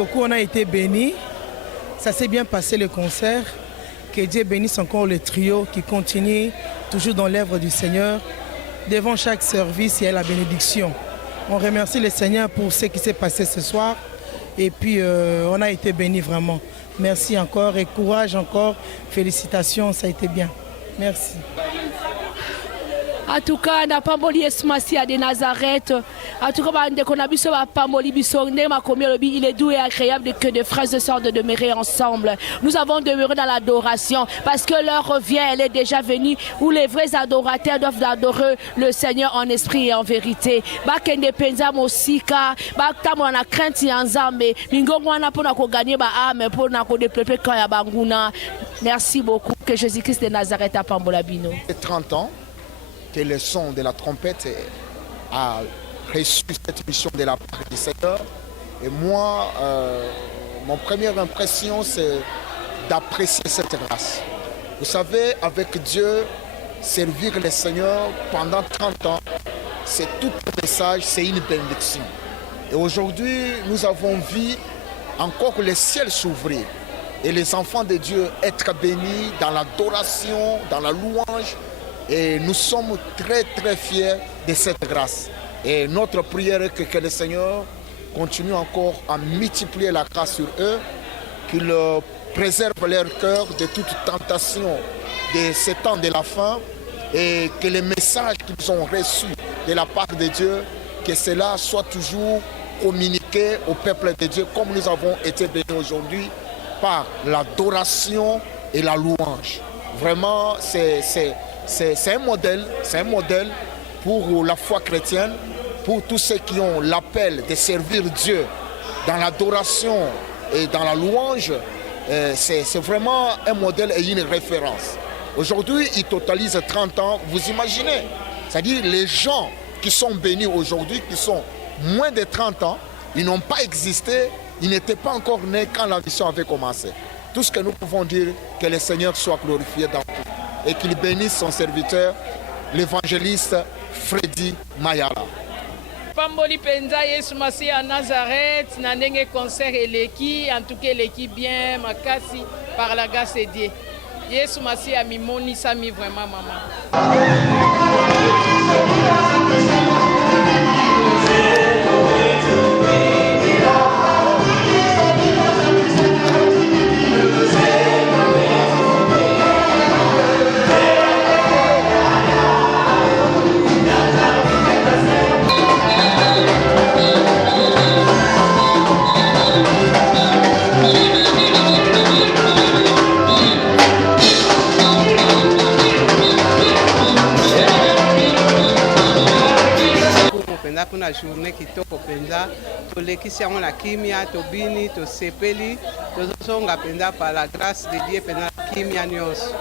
beaucoup, on a été bénis. Ça s'est bien passé le concert. Que Dieu bénisse encore le trio qui continue toujours dans l'œuvre du Seigneur. Devant chaque service, il y a la bénédiction. On remercie le Seigneur pour ce qui s'est passé ce soir. Et puis, on a été bénis vraiment. Merci encore et courage encore. Félicitations, ça a été bien. Merci. En tout cas, na pamboli esmasia de Nazareth. En tout cas, il est doux et agréable que des frères et sœurs de demeurer ensemble. Nous avons demeuré dans l'adoration parce que l'heure revient, elle est déjà venue où les vrais adorateurs doivent adorer le Seigneur en esprit et en vérité. Bakende penza mosika, baktamwa na crainte ya Nzambe, mingongo wana pona ko gagner ba âme pona ko développer quand ya banguna. Merci beaucoup, que Jésus-Christ de Nazareth a pambola bino. 30 ans que le son de la trompette a reçu cette mission de la part du Seigneur. Et moi, mon première impression, c'est d'apprécier cette grâce. Vous savez, avec Dieu, servir le Seigneur pendant 30 ans, c'est tout le message, c'est une bénédiction. Et aujourd'hui, nous avons vu encore le ciel s'ouvrir et les enfants de Dieu être bénis dans l'adoration, dans la louange. Et nous sommes très très fiers de cette grâce. Et notre prière est que le Seigneur continue encore à multiplier la grâce sur eux, qu'il préserve leur cœur de toute tentation de ce temps de la fin et que les messages qu'ils ont reçus de la part de Dieu, que cela soit toujours communiqué au peuple de Dieu comme nous avons été bénis aujourd'hui par l'adoration et la louange. Vraiment, c'est un modèle pour la foi chrétienne, pour tous ceux qui ont l'appel de servir Dieu dans l'adoration et dans la louange. C'est vraiment un modèle et une référence. Aujourd'hui, il totalise 30 ans, vous imaginez. C'est-à-dire les gens qui sont bénis aujourd'hui, qui sont moins de 30 ans, ils n'ont pas existé, ils n'étaient pas encore nés quand la mission avait commencé. Tout ce que nous pouvons dire, que le Seigneur soit glorifié dans tout. Et qu'il bénisse son serviteur, l'évangéliste Freddy Mayala. Pamboli penza Yesu Masi à Nazareth, na ndenge concert eleki, en tout cas eleki bien makasi par la grâce de Dieu. Yesu Masi a mimoni sami vraiment maman. Kuna journée kitoko penza tolekisi yango na kimia tobini tosepeli tozosonga penza par la grâce de Dieu penza kimia nyonso.